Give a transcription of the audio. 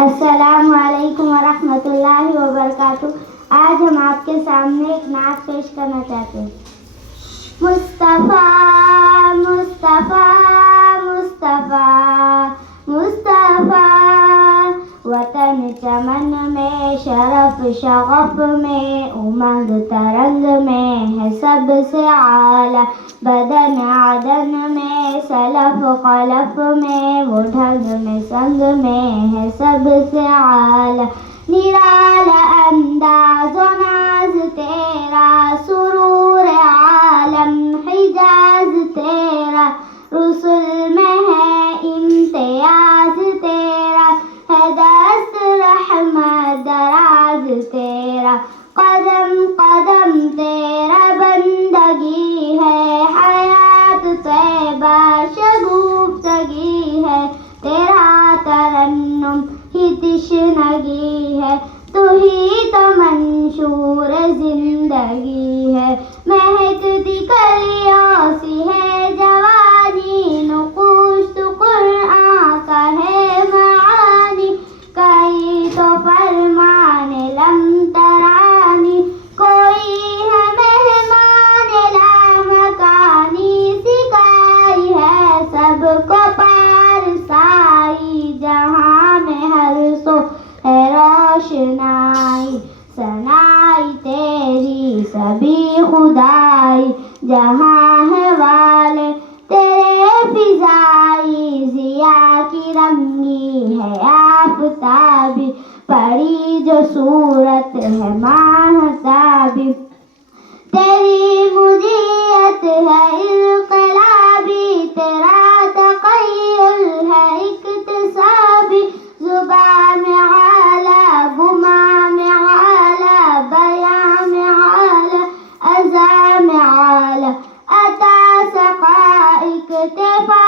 السلام علیکم ورحمۃ اللہ وبرکاتہ۔ آج ہم آپ کے سامنے ایک نعت پیش کرنا چاہتے ہیں۔ مصطفیٰ مصطفیٰ مصطفیٰ مصطفیٰ، وطن چمن میں شرف شغف میں امنگ ترنگ میں ہے سب سے اعلیٰ، بدن عدن میں سلف خلف میں وہ ڈھنگ میں سنگ میں ہے سب سے اعلیٰ، نرالا انداز و ناز تیرا سرور عالم حجاز تیرا، رسل میں ہے امتیاز تیرا، ہے دست رحمت دراز تیرا، قدم قدم تیرا بندگی ہے، حیات طیبہ شگفتگی ہے، تیرا ترنم ہی تشنگی ہے، تو ہی تو منشور زندگی ہے، مہکتی کلیوں سی ہے جوانی، نقوش تو قرآن کا ہے معانی، کہیں تو فرمان لم ترانی، کوئی ہے مہمان لامکانی، سکھائی ہے سب کو پارسائی، جہاں میں ہر سو ہے روشنائی، ثنائی تیری سبھی خدائی، جہاں ہے والے تیرے فضائی، ضیاء کی رنگی ہے آفتابی، پڑی جو صورت ہے ماہتابی، تیری مجیت ہے انقلابی، تیرا تخیل ہے اکتسابی، زبان میں اعلیٰ گما میں اعلیٰ، بیان میں اعلیٰ اذان میں اعلیٰ، عطا سقا اکتفا